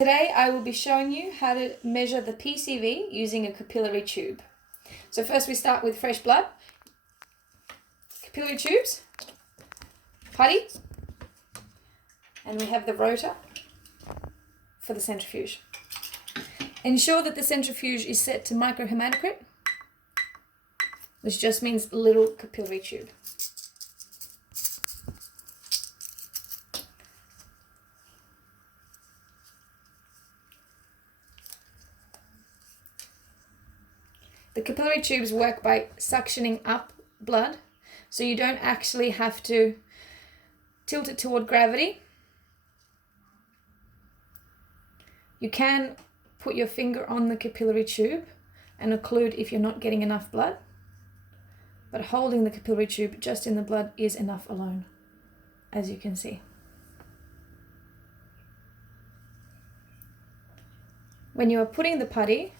Today I will be showing you how to measure the PCV using a capillary tube. So first we start with fresh blood, capillary tubes, putty, and we have the rotor for the centrifuge. Ensure that the centrifuge is set to microhematocrit, which just means little capillary tube. The capillary tubes work by suctioning up blood, so you don't actually have to tilt it toward gravity. You can put your finger on the capillary tube and occlude if you're not getting enough blood, but holding the capillary tube just in the blood is enough alone, as you can see. When you are putting the putty,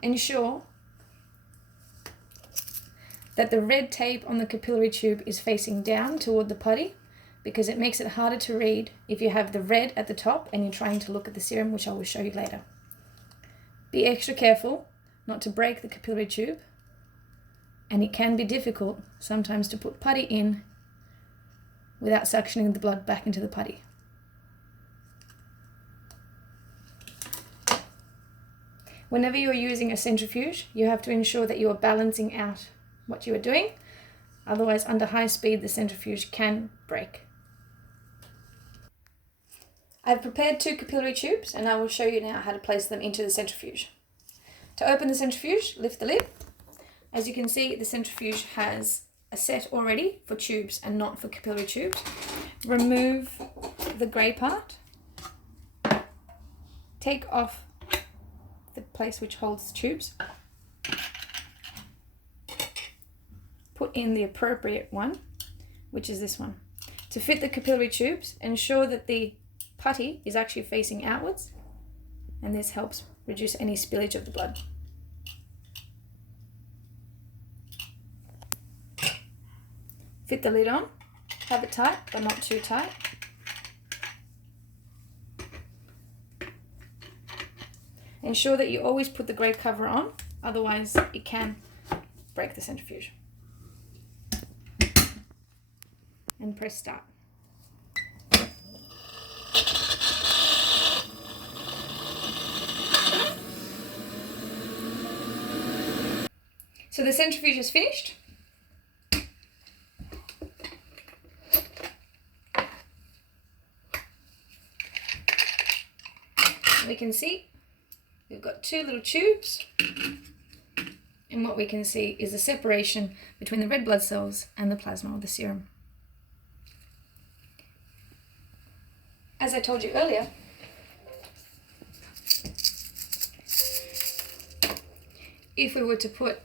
ensure that the red tape on the capillary tube is facing down toward the putty, because it makes it harder to read if you have the red at the top and you're trying to look at the serum, which I will show you later. Be extra careful not to break the capillary tube, and it can be difficult sometimes to put putty in without suctioning the blood back into the putty. Whenever you are using a centrifuge, you have to ensure that you are balancing out what you are doing. Otherwise, under high speed, the centrifuge can break. I've prepared 2 capillary tubes, and I will show you now how to place them into the centrifuge. To open the centrifuge, lift the lid. As you can see, the centrifuge has a set already for tubes and not for capillary tubes. Remove the grey part. Take off the place which holds tubes. Put in the appropriate one, which is this one. To fit the capillary tubes, ensure that the putty is actually facing outwards, and this helps reduce any spillage of the blood. Fit the lid on, have it tight, but not too tight. Ensure that you always put the grey cover on, otherwise it can break the centrifuge. And press start. So the centrifuge is finished. We can see we've got 2 little tubes, and what we can see is the separation between the red blood cells and the plasma of the serum. As I told you earlier, if we were to put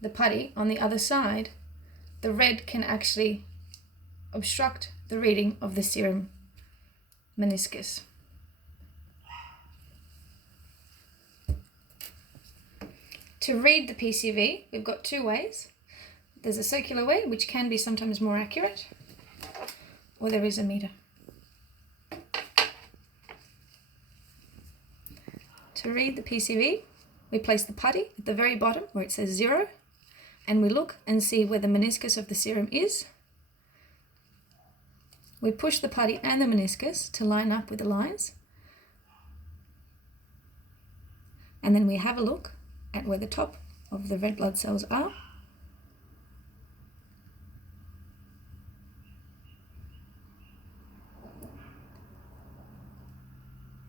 the putty on the other side, the red can actually obstruct the reading of the serum meniscus. To read the PCV, we've got 2 ways. There's a circular way, which can be sometimes more accurate, or there is a meter. To read the PCV, we place the putty at the very bottom where it says 0, and we look and see where the meniscus of the serum is. We push the putty and the meniscus to line up with the lines, and then we have a look at where the top of the red blood cells are.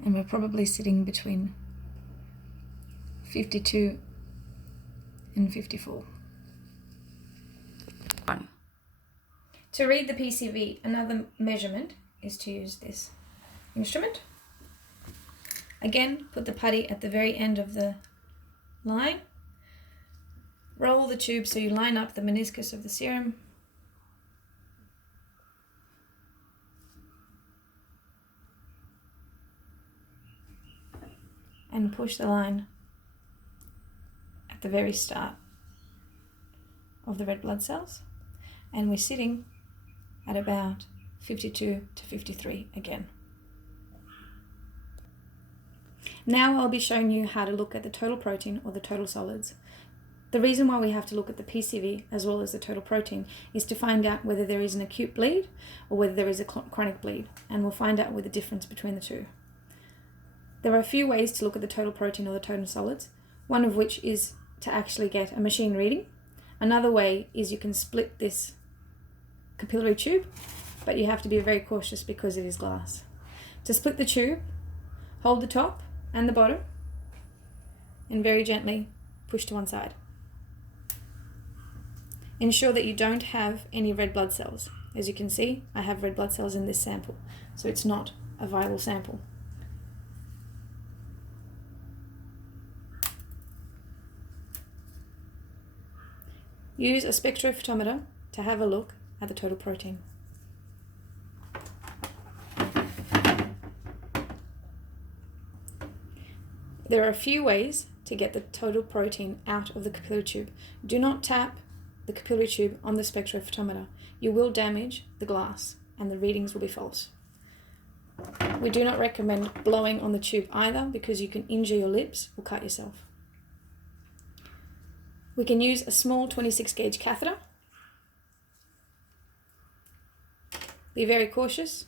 And we're probably sitting between 52 and 54. To read the PCV, another measurement is to use this instrument. Again, put the putty at the very end of the line. Roll the tube so you line up the meniscus of the serum. And push the line at the very start of the red blood cells. And we're sitting at about 52 to 53 again. Now I'll be showing you how to look at the total protein or the total solids. The reason why we have to look at the PCV as well as the total protein is to find out whether there is an acute bleed or whether there is a chronic bleed, and we'll find out with the difference between the two. There are a few ways to look at the total protein or the total solids, one of which is to actually get a machine reading. Another way is you can split this capillary tube, but you have to be very cautious because it is glass. To split the tube, hold the top and the bottom and very gently push to one side. Ensure that you don't have any red blood cells. As you can see, I have red blood cells in this sample, so it's not a viable sample. Use a spectrophotometer to have a look at the total protein. There are a few ways to get the total protein out of the capillary tube. Do not tap the capillary tube on the spectrophotometer. You will damage the glass and the readings will be false. We do not recommend blowing on the tube either because you can injure your lips or cut yourself. We can use a small 26 gauge catheter. Be very cautious.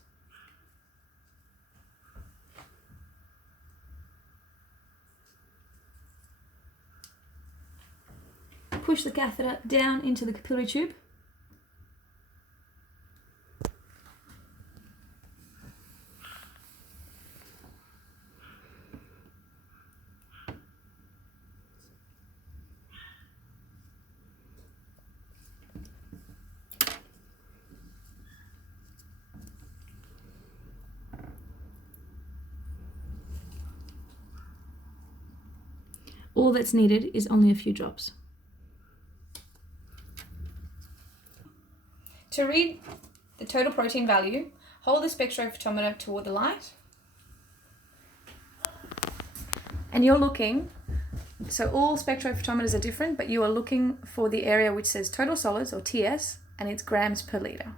Push the catheter down into the capillary tube. All that's needed is only a few drops. To read the total protein value, hold the spectrophotometer toward the light. And you're looking, so all spectrophotometers are different, but you are looking for the area which says total solids or TS, and it's grams per litre.